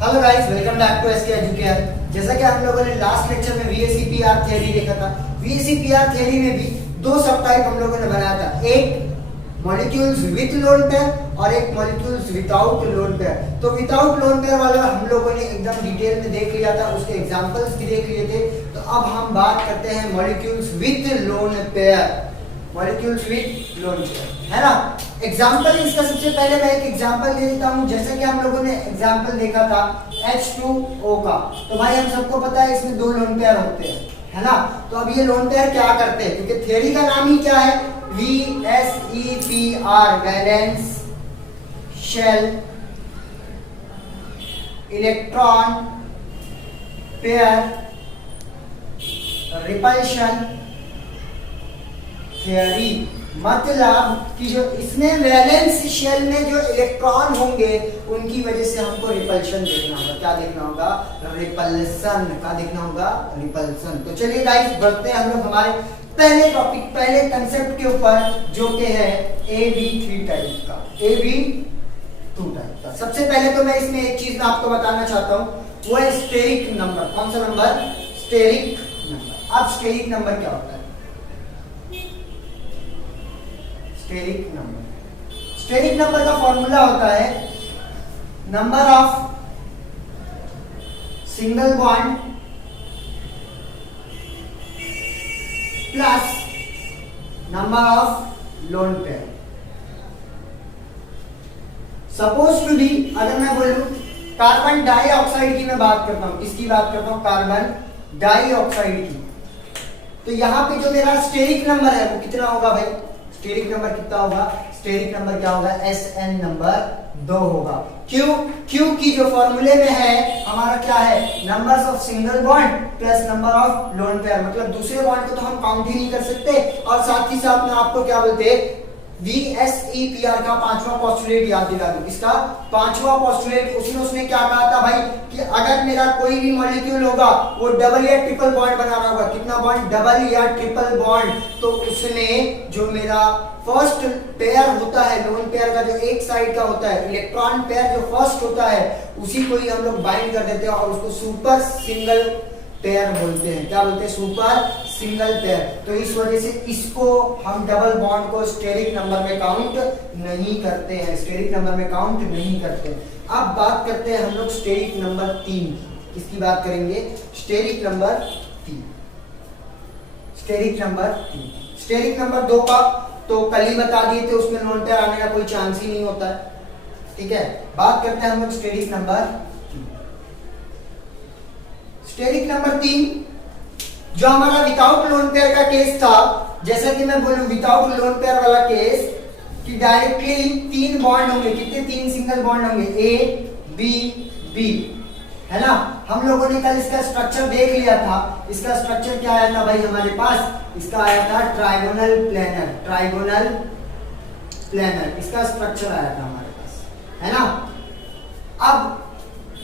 Hello guys, welcome back to SK Educare. जैसा कि हम लोगों ने लास्ट लेक्चर में वीएसईपीआर थ्योरी देखा था, वीएसईपीआर थ्योरी में भी दो सब टाइप हम लोगों ने बनाया था, एक मॉलिक्यूल्स विथ लोन पेयर और एक मॉलिक्यूल्स विदाउट लोन पेयर। तो विदाउट लोन पेयर वाला हम लोगों ने एकदम डिटेल में देख लिया था, उसके एग्जांपल्स भी देख लिए थे। तो अब हम बात करते हैं molecules with lone pair, molecules with lone pair, है ना। एग्जांपल इसका सबसे पहले मैं एक एग्जांपल दे देता हूं। जैसे कि हम लोगों ने एग्जांपल देखा था H2O का, तो भाई हम सबको पता है इसमें दो लोन पेयर होते हैं, है ना। तो अब ये लोन पेयर क्या करते हैं, क्योंकि थ्योरी का नाम ही क्या है, VSEPR, valence shell electron pair repulsion theory. मतलब कि जो इसमें वैलेंस शेल में जो इलेक्ट्रॉन होंगे उनकी वजह से हमको रिपल्शन देखना होगा। क्या देखना होगा? रिपल्सन। क्या देखना होगा? रिपल्सन। तो चलिए गाइस, बढ़ते हैं हम लोग हमारे पहले टॉपिक, पहले कंसेप्ट के ऊपर, जो कि है AB3 टाइप का, AB2 टाइप का। सबसे पहले तो मैं इसमें एक चीज आपको बताना चाहता हूं, वो है स्टेरिक नंबर। कौन सा नंबर? Steric number. अब स्टेरिक नंबर क्या होता है? स्टेरिक नंबर, स्टेरिक नंबर का फॉर्मूला होता है number of single bond plus number of lone pair. Suppose to be, अगर मैं बोलूं कार्बन डाइऑक्साइड की मैं बात करता हूं, किसकी बात करता हूं? कार्बन डाइऑक्साइड की। तो यहां पे जो मेरा स्टेरिक नंबर है वो कितना होगा भाई? स्टेरिक नंबर कितना होगा? स्टेरिक नंबर क्या होगा? Sn नंबर 2 होगा। क्यों? क्योंकि जो फॉर्मूले में है हमारा क्या है, numbers of single bond plus number of lone pair. मतलब दूसरे बॉन्ड को तो हम काउंट ही नहीं कर सकते, और साथ ही साथ में आपको क्या बोलते हैं, VSEPR का पांचवा पोस्टुलेट याद दिला दूं। इसका पांचवा पोस्टुलेट उसने क्या कहा था भाई, कि अगर मेरा कोई भी मॉलिक्यूल होगा वो डबल या ट्रिपल बॉन्ड बना रहा होगा। कितना बॉन्ड? डबल या ट्रिपल बॉन्ड। तो उसमें जो मेरा फर्स्ट पेयर होता है, लोन पेयर का जो एक साइड का होता है, इलेक्ट्रॉन पेयर जो फर्स्ट होता है, उसी को ही हम लोग बाइंड कर देते हैं और उसको सुपर सिंगल पेयर बोलते हैं। क्या बोलते हैं? Super single pair. तो इस वजह से इसको हम डबल बॉन्ड को स्टेरिक नंबर में काउंट नहीं करते हैं, स्टेरिक नंबर में काउंट नहीं करते। अब बात करते हैं हम लोग स्टेरिक नंबर 3 की। किसकी बात करेंगे? Steric number 3। Steric number 3, steric number 2 का तो कल ही बता दिए थे, उसमें लोन पेयर आने का कोई चांस ही नहीं होता है। ठीक है, बात करते हैं हम लोग स्टेरिक नंबर 3। स्टेरिक नंबर 3 जो हमारा विदाउट लोन पेयर का केस था, जैसा कि मैं बोलूं विदाउट लोन पेयर वाला केस, कि डायरेक्टली 3 बॉन्ड होंगे। कितने? 3 सिंगल बॉन्ड होंगे, A B B, है ना। हम लोगों ने कल इसका स्ट्रक्चर देख लिया था। इसका स्ट्रक्चर क्या आया था भाई हमारे पास? इसका आया था ट्राइगोनल प्लेनर, ट्राइगोनल प्लेनर, इसका स्ट्रक्चर आया था हमारे पास, है ना। अब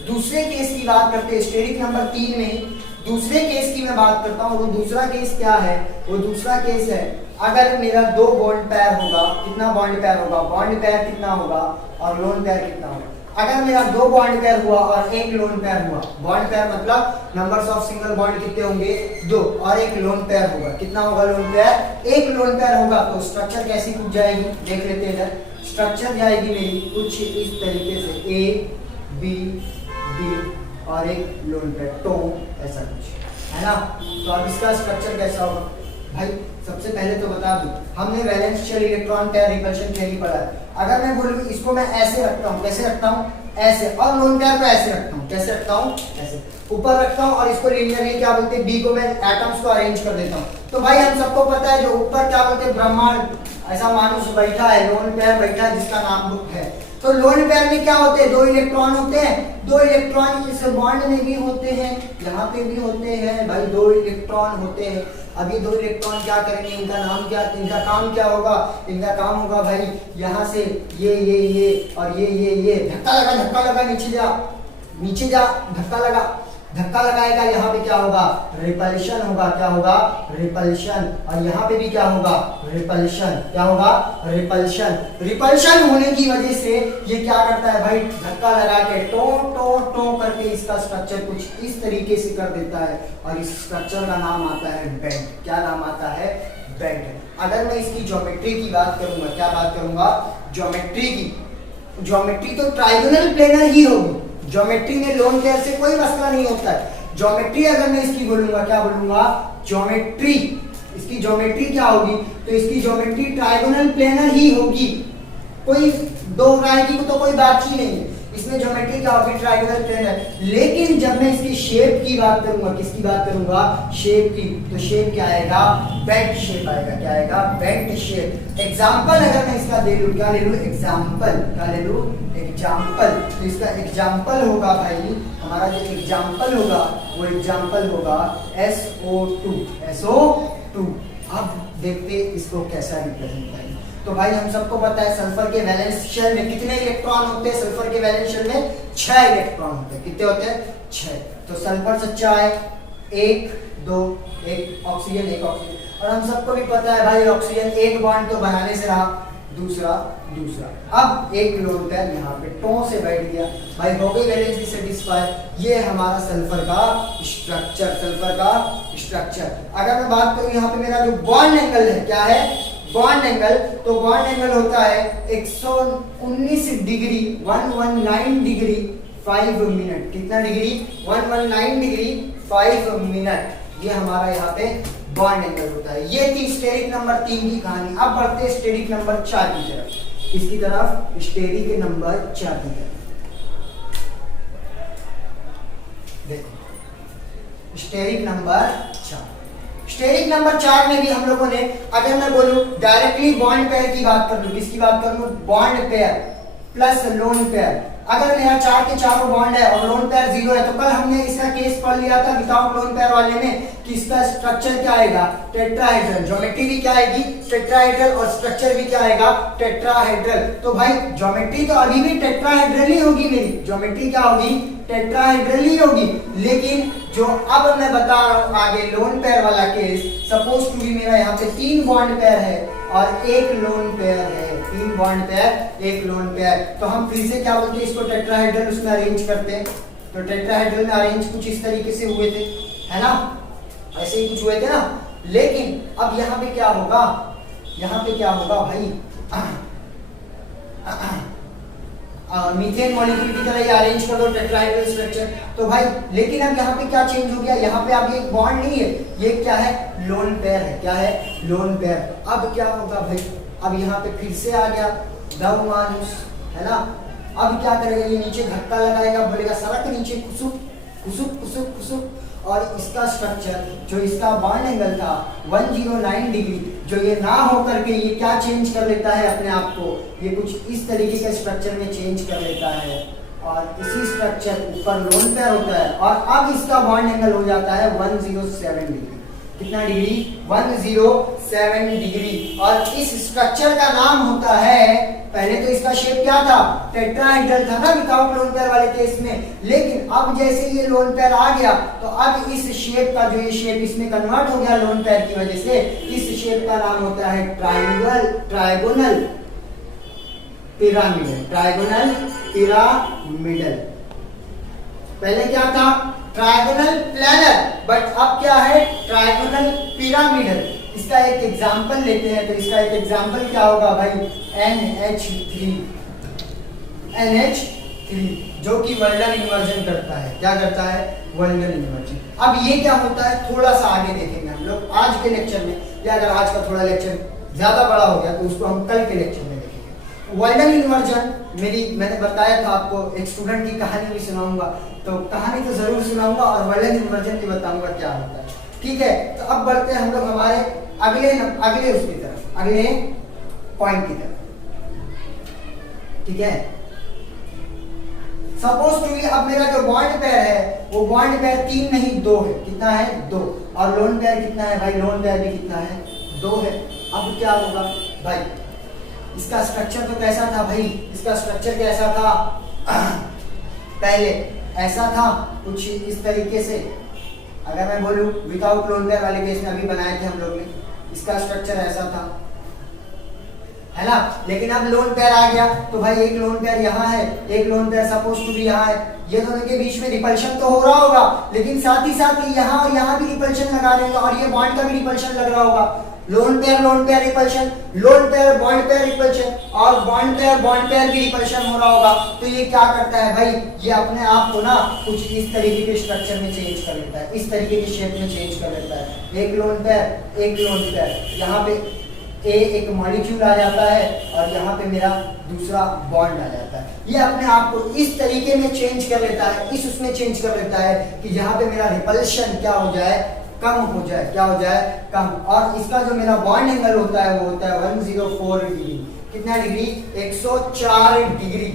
दूसरे केस की बात करते हैं, स्टेरिक नंबर 3 में दूसरे केस की मैं बात करता हूं। वो दूसरा केस क्या है? वो दूसरा केस है, अगर मेरा 2 बॉन्ड पेयर होगा। कितना बॉन्ड पेयर होगा? बॉन्ड पेयर कितना होगा और लोन पेयर कितना होगा? अगर मेरा 2 बॉन्ड पेयर हुआ और 1 लोन पेयर हुआ, बॉन्ड पेयर मतलब नंबर्स ऑफ सिंगल बॉन्ड कितने होंगे? 2, और 1 लोन पेयर होगा। कितना होगा लोन पेयर? 1 लोन पेयर होगा। तो स्ट्रक्चर कैसी कुछ जाएगी, देख लेते हैं इधर। स्ट्रक्चर जाएगी मेरी कुछ इस तरीके से, A B D और 1 लोन पेयर, तो ऐसा कुछ, है ना। तो अब इसका स्ट्रक्चर कैसा होगा भाई? सबसे पहले तो बता दूं, हमने valence shell electron pair repulsion theory पढ़ा है। अगर मैं बोलूं इसको मैं ऐसे रखता हूं, कैसे रखता हूं? ऐसे, और लोन पेयर को ऐसे रखता हूं, कैसे रखता हूं? ऐसे ऊपर रखता हूं, और इसको लीनियरली क्या बोलते हैं, बी को मैं एटम्स को अरेंज कर देता हूं। तो भाई हम सबको पता है, जो ऊपर क्या बोलते हैं, ब्रह्मांड, ऐसा मानुष बैठा है, लोन पेयर बैठा है जिसका नाम बुक है। तो लोन पेयर में क्या होते हैं? 2 इलेक्ट्रॉन होते हैं। 2 इलेक्ट्रॉन इस बॉन्ड में भी होते हैं, यहाँ पे भी होते हैं भाई, 2 इलेक्ट्रॉन होते हैं। अभी 2 इलेक्ट्रॉन क्या करेंगे? इनका नाम क्या, इनका काम क्या होगा? इनका काम होगा भाई यहाँ से ये और ये धक्का लगा नीचे जा, नीचे जा, धक्का लगा, धक्का लगाएगा, यहाँ पे क्या होगा, रिपल्शन होगा, क्या होगा, रिपल्शन। और यहाँ पे भी क्या होगा, रिपल्शन, क्या होगा, रिपल्शन। रिपल्शन होने की वजह से ये क्या करता है भाई, धक्का लगा के टो टो टो करके इसका स्ट्रक्चर कुछ इस तरीके से कर देता है, और इस स्ट्रक्चर का नाम आता है बेंट। क्या नाम आता है, बेंट। अगर मैं इसकी ज्योमेट्री की बात करूंगा, क्या बात करूंगा, ज्योमेट्री की, ज्योमेट्री तो ट्राइगोनल प्लेनर ही होगी। ज्योमेट्री में लोन पेयर से कोई मसला नहीं होता है। ज्योमेट्री अगर मैं इसकी बोलूंगा, क्या बोलूंगा, ज्योमेट्री, इसकी ज्योमेट्री क्या होगी, तो इसकी ज्योमेट्री ट्राइगोनल प्लेनर ही होगी। कोई दो राय की तो कोई बात ही नहीं है, इसमें ज्योमेट्री क्या होगी, ट्राइगोनल प्लेनर। लेकिन जब मैं इसकी शेप की बात करूंगा, किसकी बात करूंगा, शेप की, तो शेप क्या आएगा, बेंट शेप आएगा। क्या आएगा, बेंट शेप। एग्जांपल अगर मैं इसका ले लूं, क्या ले लूं, एग्जांपल, क्या ले लूं, एग्जांपल। तो इसका एग्जांपल होगा भाई, हमारा जो एग्जांपल होगा वो एग्जांपल होगा SO2, SO2। अब देखते इसको कैसा रिप्रेजेंट करेंगे। तो भाई हम सबको पता है सल्फर के वैलेंस शेल में कितने इलेक्ट्रॉन होते हैं, सल्फर के वैलेंस शेल में 6 इलेक्ट्रॉन होते हैं। कितने होते हैं, 6। तो सल्फर सच्चा है, 1 2, एक ऑक्सीजन, एक ऑक्सीजन। और हम सबको भी पता है भाई ऑक्सीजन एक बॉन्ड तो बनाने से रहा, दूसरा। अब एक लोन पेयर यहाँ पे टो से बैठ गया भाई, हो गई वैलेंसी सेटिस्फाई। ये हमारा सल्फर का स्ट्रक्चर, सल्फर का स्ट्रक्चर। अगर मैं बात करूं यहाँ पे मेरा जो बॉन्ड एंगल है, क्या है, बॉन्ड एंगल, तो बॉन्ड एंगल होता है 119 डिग्री, 119 डिग्री 5 मिनट। कितना डिग्री, 119 डिग्री 5 मिनट। ये हमारा यहाँ पे बॉन्ड एंगल होता है। ये थी स्टेरिक नंबर 3 की कहानी। अब बढ़ते हैं स्टेरिक नंबर 4 की तरफ, इसकी तरफ, स्टेरिक नंबर 4 की तरफ। देखो स्टेरिक नंबर 4, स्टेरिक नंबर 4 में भी हम लोगों ने, अगर मैं बोलूं डायरेक्टली बॉन्ड पेयर की बात कर लूं, किसकी बात कर लूं, bond pair plus lone pair. अगर मेरा 4 के चारों बॉन्ड है और लोन पेयर 0 है, तो कल हमने इसका केस पढ़ लिया था विदाउट लोन पेयर वाले में कि इसका स्ट्रक्चर क्या आएगा, टेट्राहेड्रल। ज्योमेट्री भी क्या आएगी, टेट्राहेड्रल, और स्ट्रक्चर भी क्या आएगा, टेट्राहेड्रल। तो भाई ज्योमेट्री तो अभी भी टेट्राहेड्रल ही होगी, मेरी ज्योमेट्री क्या होगी, टेट्राहेड्रल ही होगी। लेकिन जो अब मैं बता रहा हूं आगे लोन पेयर वाला केस, सपोज टू भी मेरा यहाँ पे 3 बॉन्ड पेयर है और 1 लोन पेयर है, 3 बॉन्ड पेयर 1 लोन पेयर। तो हम फिर से क्या बोलते हैं, इसको टेट्राहेड्रल उसमें अरेंज करते हैं। तो टेट्राहेड्रल में अरेंज कुछ इस तरीके से हुए थे, है ना, ऐसे ही कुछ हुए थे ना। लेकिन अब यहाँ पे क्या होगा, यहाँ पे क्या होगा भाई, मीथेन मॉलिक्यूल की तरह ये अरेंज कर दो टेट्राहेड्रल स्ट्रक्चर। तो भाई लेकिन अब यहाँ पे क्या चेंज हो गया, यहाँ पे अब ये बॉन्ड नहीं है, ये क्या है, लोन पेयर है। क्या है, लोन पेयर। अब क्या होगा भाई, अब यहाँ पे फिर से आ गया द्रव्यमानुष, है ना। अब क्या करेगा, ये नीचे धक्का लगाएगा, बोलेगा सड़क नीचे खुसुक खुसुक खुसुक खुसुक। और इसका स्ट्रक्चर, जो इसका बॉन्ड एंगल था 109 डिग्री, जो ये ना हो करके ये क्या चेंज कर लेता है अपने आप को, ये कुछ इस तरीके के स्ट्रक्चर में चेंज कर लेता है। और इसी स्ट्रक्चर ऊपर लोन पेयर होता है, और अब इसका बॉन्ड एंगल हो जाता है 107 डिग्री। कितना डिग्री, 107 डिग्री। और इस स्ट्रक्चर का नाम होता है, पहले तो इसका शेप क्या था, टेट्राहेड्रल था ना विदाउट लोन पेयर वाले केस में। लेकिन अब जैसे ये लोन पेयर आ गया, तो अब इस शेप का, जो ये शेप इसमें कन्वर्ट हो गया लोन पेयर की वजह से, इस शेप का नाम होता है ट्रायगोनल पिरामिडल। Trigonal pyramidal. पहले क्या था, ट्रायगोनल प्लेनर, बट अब क्या है, ट्रायगोनल पिरामिडल। इसका एक एग्जांपल लेते हैं। तो इसका एक एग्जांपल क्या होगा भाई, NH3, जो कि वर्ल्डन इन्वर्जन करता है। क्या करता है, वर्ल्डन इन्वर्जन। अब ये क्या होता है, थोड़ा सा आगे देखेंगे हम लोग आज के लेक्चर में, या अगर आज का थोड़ा लेक्चर ज्यादा बड़ा हो गया तो उसको हम कल के लेक्चर में देखेंगे। वर्ल्डन इन्वर्जन मैंने बताया था आपको, एक स्टूडेंट की कहानी भी सुनाऊंगा, तो कहानी तो जरूर सुनाऊंगा और वर्ल्डन इन्वर्जन भी बताऊंगा क्या होता है। ठीक है, तो अब बढ़ते हैं हम लोग हमारे अगले उसकी तरफ, अगले पॉइंट की तरफ। ठीक है, सपोज टू भी अब मेरा जो बॉन्ड पेयर है, वो बॉन्ड पेयर 3 नहीं 2 है। कितना है, 2। और लोन पेयर कितना है भाई, लोन पेयर भी कितना है, 2 है। अब क्या होगा भाई, इसका स्ट्रक्चर तो कैसा था भाई, इसका स्ट्रक्चर कैसा था, पहले ऐसा था कुछ इस तरीके से। अगर मैं बोलूं विदाउट लोन पेयर वाले केस में अभी बनाए थे हम लोग ने, इसका स्ट्रक्चर ऐसा था, है ना। लेकिन अब लोन पेयर आ गया तो भाई एक लोन पेयर यहाँ है, एक लोन पेयर सपोज टू भी यहाँ है, ये दोनों के बीच में रिपल्शन तो हो रहा होगा, लेकिन साथ ही साथ यहाँ और यहाँ भी रिपल्शन लगा रहे होंगे और ये बॉन्ड का भी रिपल्शन लग रहा होगा। Lone pair repulsion, lone pair bond pair repulsion और बॉन्ड पेयर भी रिपल्शन हो रहा होगा। तो ये क्या करता है भाई, ये अपने आप को ना कुछ इस तरीके के स्ट्रक्चर में चेंज कर लेता है, इस तरीके की शेप में चेंज कर लेता है। एक लोन पेयर, यहाँ पे एक मॉलिक्यूल आ जाता है और यहाँ पे मेरा दूसरा बॉन्ड आ जाता है। ये अपने आप को इस तरीके में चेंज कर लेता है, इस उसमें चेंज कर लेता है कि जहाँ पे मेरा रिपल्शन क्या हो जाए, कम हो जाए, क्या हो जाए, कम। और इसका जो मेरा बॉन्ड एंगल होता है वो होता है 104 डिग्री। कितना डिग्री, 104 डिग्री।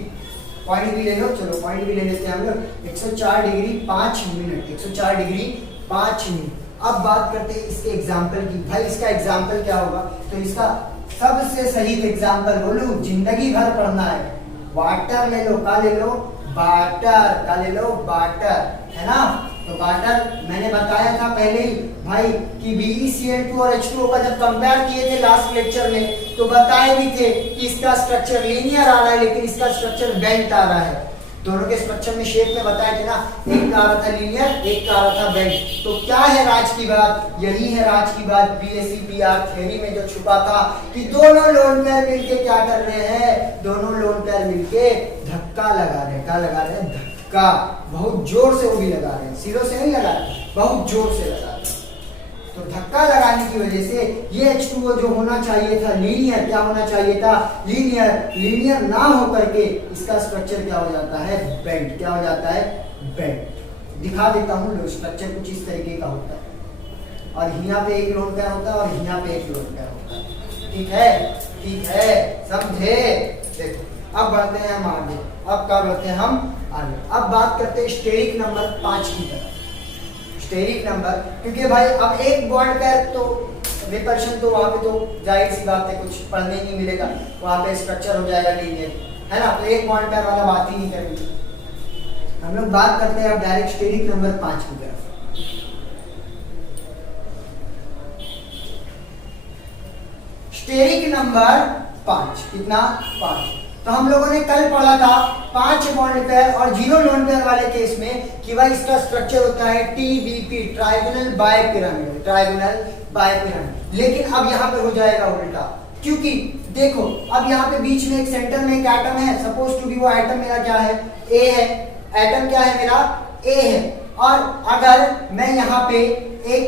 पॉइंट भी ले लो, चलो पॉइंट भी ले लेते हैं हम लोग। 104 डिग्री 5 मिनट, 104 डिग्री 5 मिनट। अब बात करते हैं इसके एग्जाम्पल की। भाई इसका एग्जाम्पल क्या होगा, तो इसका सबसे सही एग्जाम्पल बोलूं, जिंदगी भर पढ़ना है, वाटर ले लो, का ले लो, वाटर, का ले लो, वाटर, है ना। तो वाटर मैंने बताया था पहले ही भाई कि BeCl2 और H2O का जब कंपेयर किए थे लास्ट लेक्चर में, तो बताए भी थे कि इसका स्ट्रक्चर लीनियर आ रहा है लेकिन इसका स्ट्रक्चर बेंट आ रहा है। दोनों के स्ट्रक्चर में शेप में बताए थे ना, एक का आ रहा था लीनियर, एक का आ रहा था बेंट। तो क्या है राज की बात, यही है राज की बात BACPR थ्योरी में जो छुपा था कि दोनों लोन पेयर मिलके क्या कर रहे हैं, दोनों लोन पेयर मिलके धक्का लगा रहे हैं। क्या लगा रहे हैं, धक्का। बहुत जोर से वो भी लगा रहे हैं, सिरों से नहीं लगा रहे, बहुत जोर से लगा रहे हैं। तो धक्का लगाने की वजह से ये H2O जो होना चाहिए था लीनियर, क्या होना चाहिए था, लीनियर ना हो करके इसका स्ट्रक्चर क्या हो जाता है, बेंट। क्या हो जाता है, बेंट। दिखा देता हूँ, स्ट्रक्चर कुछ इस तरीके का होता है और यहाँ पे एक लोन पेयर होता है और यहाँ पे एक लोन पेयर होता है। ठीक है, ठीक है, समझे। देखो अब बढ़ते हैं हम आगे। अब क्या बढ़ते हैं हम आगे, अब बात करते हैं स्टेरिक नंबर 5 की तरफ। स्टेरिक नंबर, क्योंकि भाई अब एक बॉन्ड पेयर तो रिपल्शन तो वहां पे तो जाहिर सी बात है कुछ पढ़ने नहीं मिलेगा, वहां पे स्ट्रक्चर हो जाएगा लीनियर, है ना। तो एक बॉन्ड पेयर वाला बात ही नहीं करेंगे हम लोग। बात करते हैं अब डायरेक्ट स्टेरिक नंबर 5 की तरफ। स्टेरिक नंबर 5, कितना, 5। तो हम लोगों ने कल पढ़ा था 5 बॉन्ड पेयर और 0 लोन पेयर वाले केस में कि भाई इसका स्ट्रक्चर होता है TBP, ट्राइगोनल बाइपिरामिड, ट्राइगोनल बाइपिरामिड। लेकिन अब यहाँ पे हो जाएगा उल्टा, क्योंकि देखो अब यहाँ पे बीच में एक सेंटर में एक एटम है, सपोज टू बी वो एटम मेरा क्या है, A है। एटम क्या है मेरा, A है। और अगर मैं यहाँ पे एक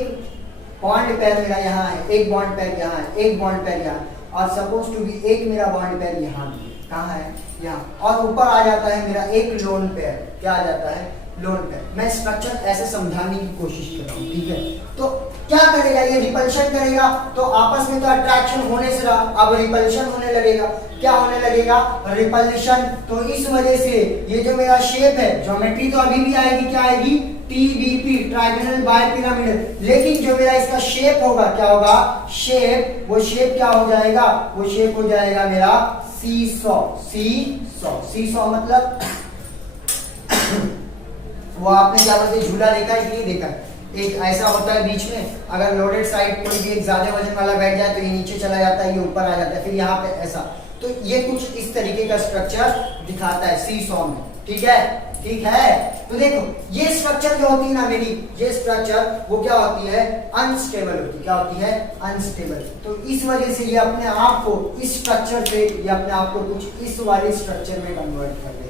बॉन्ड पेयर मेरा यहाँ है, एक बॉन्ड पेयर यहाँ है, एक बॉन्ड पेयर यहाँ, और सपोज टू बी एक मेरा बॉन्ड पेयर यहाँ भी, कहाँ है, यहाँ, और ऊपर आ जाता है मेरा एक लोन पेयर। क्या आ जाता है, लोन पेयर। मैं स्ट्रक्चर ऐसे समझाने की कोशिश कर रहा हूँ, ठीक है। तो क्या करेगा, ये रिपल्शन करेगा, तो आपस में तो अट्रैक्शन होने से रहा, अब रिपल्शन होने लगेगा। क्या होने लगेगा, रिपल्शन। तो इस वजह से ये जो मेरा शेप है, ज्योमेट्री तो अभी भी आएगी, क्या आएगी, TBP, ट्राइगोनल बाइपिरामिड। लेकिन जो मेरा इसका शेप होगा, क्या होगा, शेप, वो शेप क्या हो जाएगा, वो शेप हो जाएगा मेरा सीसॉ। सीसॉ मतलब वो आपने क्या बोलते हैं, झूला देखा है कि नहीं देखा, एक ऐसा होता है बीच में, अगर लोडेड साइड कोई भी एक ज्यादा वजन वाला बैठ जाए तो ये नीचे चला जाता है, ये ऊपर आ जाता है, फिर यहाँ पे ऐसा। तो ये कुछ इस तरीके का स्ट्रक्चर दिखाता है सीसॉ में, ठीक है, ठीक है। तो देखो ये स्ट्रक्चर जो होती है ना मेरी, ये स्ट्रक्चर वो क्या होती है, अनस्टेबल होती है। क्या होती है, अनस्टेबल। तो इस वजह से ये अपने आप को इस स्ट्रक्चर से, ये अपने आप को कुछ इस वाले स्ट्रक्चर में कन्वर्ट कर देगा।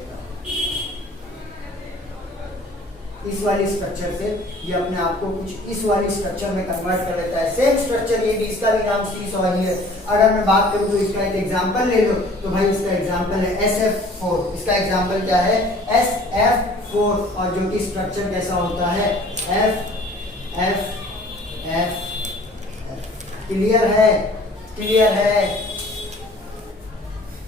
इस वाले स्ट्रक्चर से ये अपने आप को कुछ इस वाले स्ट्रक्चर में कन्वर्ट कर लेता है। सेम स्ट्रक्चर ये भी, इसका भी नाम सीसॉ ही है। अगर मैं बात करूं तो इसका एक एग्जांपल ले लो, तो भाई इसका एग्जांपल है SF4। इसका एग्जांपल क्या है, SF4, और जो कि स्ट्रक्चर कैसा होता है, F। क्लियर है, क्लियर है।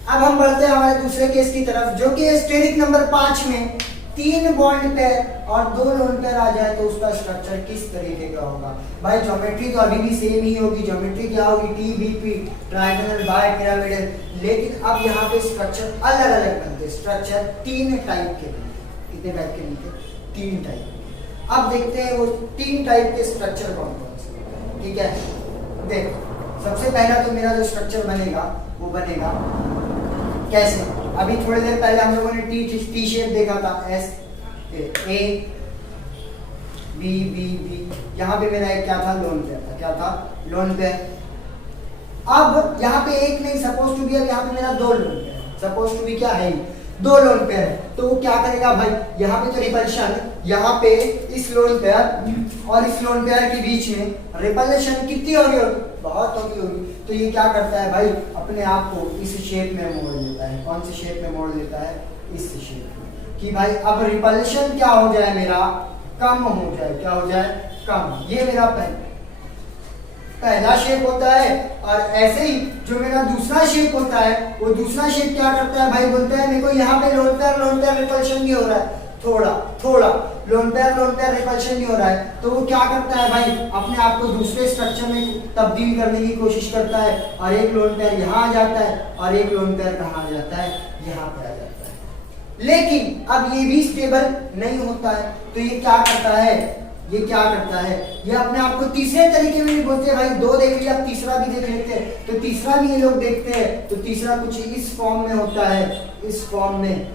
अब हम बढ़ते हैं हमारे दूसरे केस की तरफ, जो कि स्टेरिक नंबर 5 में 3 बॉन्ड पेयर और 2 लोन पेयर आ जाए तो उसका स्ट्रक्चर किस तरीके का होगा। भाई ज्योमेट्री तो अभी भी सेम ही होगी, ज्योमेट्री क्या होगी, TBP, ट्राइगोनल बाइपिरामिडल। लेकिन अब यहाँ पे स्ट्रक्चर अलग अलग बनते हैं, स्ट्रक्चर 3 टाइप के बनते हैं। कितने टाइप के मिलते हैं? 3 टाइप। अब देखते हैं वो 3 टाइप के स्ट्रक्चर कौन कौन से। ठीक है, देखो सबसे पहला तो मेरा जो स्ट्रक्चर बनेगा वो बनेगा कैसे? अभी थोड़ी देर पहले हम लोगों ने टी शेप देखा था, S A B B B, यहाँ पे मेरा एक क्या था? लोन पेयर था। क्या था? Lone pair. अब यहाँ पे एक नहीं, सपोज टू बी, अब यहाँ पे मेरा 2 lone pair, suppose to be क्या है? 2 लोन पेयर। तो वो क्या करेगा भाई? यहाँ पे तो रिपल्शन, यहाँ पे इस लोन पेयर और इस लोन पेयर के बीच में रिपल्शन कितनी होगी? बहुत होगी। तो ये क्या करता है भाई? अपने आप को इस शेप में मोड़ लेता है। कौन सी शेप में मोड़ लेता है? इस शेप में, कि भाई अब रिपल्शन क्या हो जाए? मेरा कम हो जाए। क्या हो जाए? कम। ये मेरा पहला शेप होता है। और ऐसे ही जो मेरा दूसरा शेप होता है, वो दूसरा शेप क्या करता है भाई? बोलता है मेरे को यहाँ पे लोन पेयर रिपल्शन नहीं हो रहा है, थोड़ा लोन पेयर रिपल्शन नहीं हो रहा है। तो वो क्या करता है भाई? अपने आप को दूसरे स्ट्रक्चर में तब्दील करने की कोशिश करता है, और एक लोन पेयर यहाँ आ जाता है और एक लोन पेयर कहाँ आ जाता है? यहाँ पे आ जाता है। लेकिन अब ये भी स्टेबल नहीं होता है। तो ये क्या करता है? ये अपने आप को तीसरे तरीके में भी बोलते हैं भाई। 2 देख लिया, अब तीसरा भी देख लेते हैं। तो तीसरा भी ये लोग देखते हैं। तो तीसरा कुछ इस फॉर्म में होता है, इस फॉर्म में।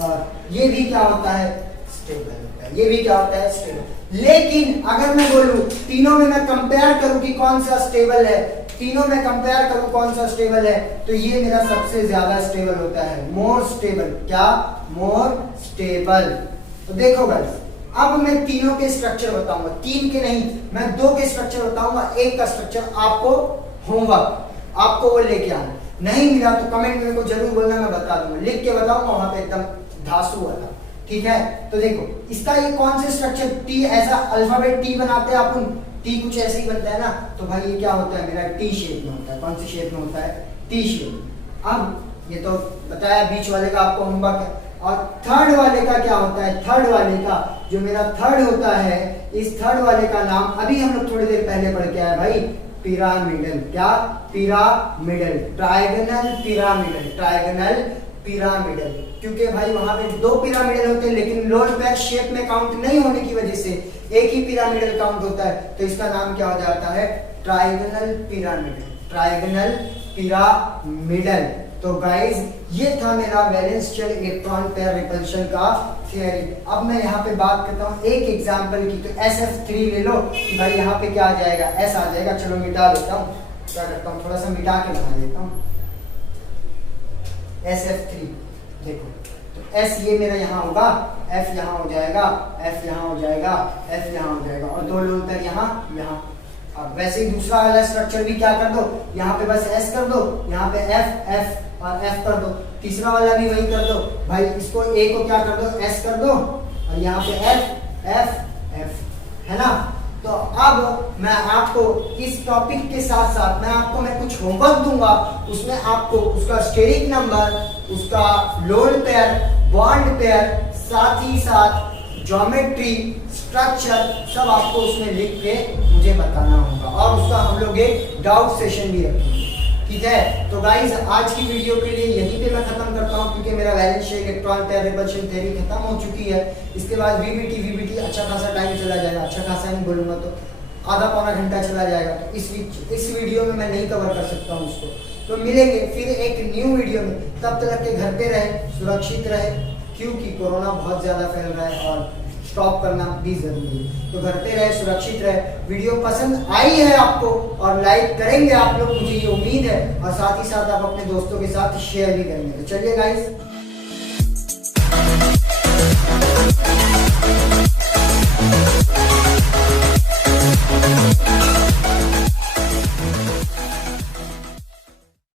और ये भी क्या होता है? स्टेबल होता है। ये भी क्या होता है? स्टेबल। लेकिन अगर मैं बोलूं तीनों में मैं कंपेयर करूं कि कौन सा स्टेबल है, तीनों में कंपेयर करूं कौन सा स्टेबल है, तो ये मेरा सबसे ज्यादा स्टेबल होता है। More stable. क्या? More stable. तो देखो गाइस, अब मैं तीनों के स्ट्रक्चर बताऊंगा, 3 के नहीं, मैं 2 के स्ट्रक्चर बताऊंगा। एक का स्ट्रक्चर आपको होमवर्क, आपको वो लेके आना। नहीं मिला तो कमेंट मेरे को जरूर बोलना, मैं बता दूंगा, लिख के बताऊंगा वहां पे एकदम धांसू वाला। ठीक है, तो देखो इसका ये कौन से स्ट्रक्चर? टी, ऐसा अल्फाबेट टी बनाते हैं अपन, टी कुछ ऐसे ही बनता है ना। तो भाई ये क्या होता है? मेरा टी शेप में होता है। कौन सी शेप में होता है? T shape. अब ये तो बताया बीच वाले का आपको होमवर्क है। और थर्ड वाले का क्या होता है? थर्ड वाले का जो मेरा थर्ड होता है, इस थर्ड वाले का नाम अभी हम लोग थोड़ी देर पहले पढ़ के आए भाई, पिरामिडल। क्या? Pyramidal, trigonal pyramidal, trigonal pyramidal. क्योंकि भाई वहां पे 2 पिरामिडल होते हैं, लेकिन लोन पेयर शेप में काउंट नहीं होने की वजह से एक ही पिरामिडल काउंट होता है। तो इसका नाम क्या हो जाता है? Trigonal pyramidal, trigonal pyramidal. तो गाइज ये था मेरा valence shell electron pair repulsion का थियरी। अब मैं यहाँ पे बात करता हूँ एक एग्जांपल की। तो SF3 ले लो कि भाई यहाँ पे क्या आ जाएगा? S आ जाएगा। चलो मिटा देता हूँ, क्या करता हूँ थोड़ा सा मिटा के बना देता हूँ। SF3 देखो, तो S ये मेरा यहाँ होगा, F यहाँ हो जाएगा, F यहाँ हो जाएगा, F यहाँ हो जाएगा, और 2 लोन पेयर यहाँ। अब वैसे ही दूसरा वाला स्ट्रक्चर भी क्या कर दो? यहाँ पे बस S कर दो, यहाँ पे F और F कर दो। तीसरा वाला भी वही कर दो भाई, इसको A को क्या कर दो? S कर दो, और यहाँ पे F है ना। तो अब मैं आपको इस टॉपिक के साथ साथ मैं कुछ होमवर्क दूंगा, उसमें आपको उसका स्टेरिक नंबर, उसका लोन पेयर, बॉन्ड पेयर, साथ ही साथ ज्योमेट्री, स्ट्रक्चर सब आपको उसमें लिख के मुझे बताना होगा, और उसका हम लोग एक डाउट सेशन भी रखेंगे। ठीक है, तो गाइस आज की वीडियो के लिए यहीं पे मैं खत्म करता हूँ, क्योंकि मेरा valence shell electron pair repulsion theory खत्म हो चुकी है। इसके बाद VBT अच्छा खासा टाइम चला जाएगा, अच्छा खासा नहीं बोलूंगा तो आधा पौना घंटा चला जाएगा। तो इस वीडियो में मैं नहीं कवर कर सकता हूँ उसको। तो मिलेंगे फिर एक न्यू वीडियो में, तब तक के घर पे रहे, सुरक्षित रहे, क्योंकि कोरोना बहुत ज्यादा फैल रहा है और स्टॉप करना भी जरूरी है। तो घर पे रहे, सुरक्षित रहे। वीडियो पसंद आई है आपको और लाइक करेंगे आप लोग, मुझे ये उम्मीद है, और साथ ही साथ आप अपने दोस्तों के साथ शेयर भी करेंगे। तो चलिए गाइस।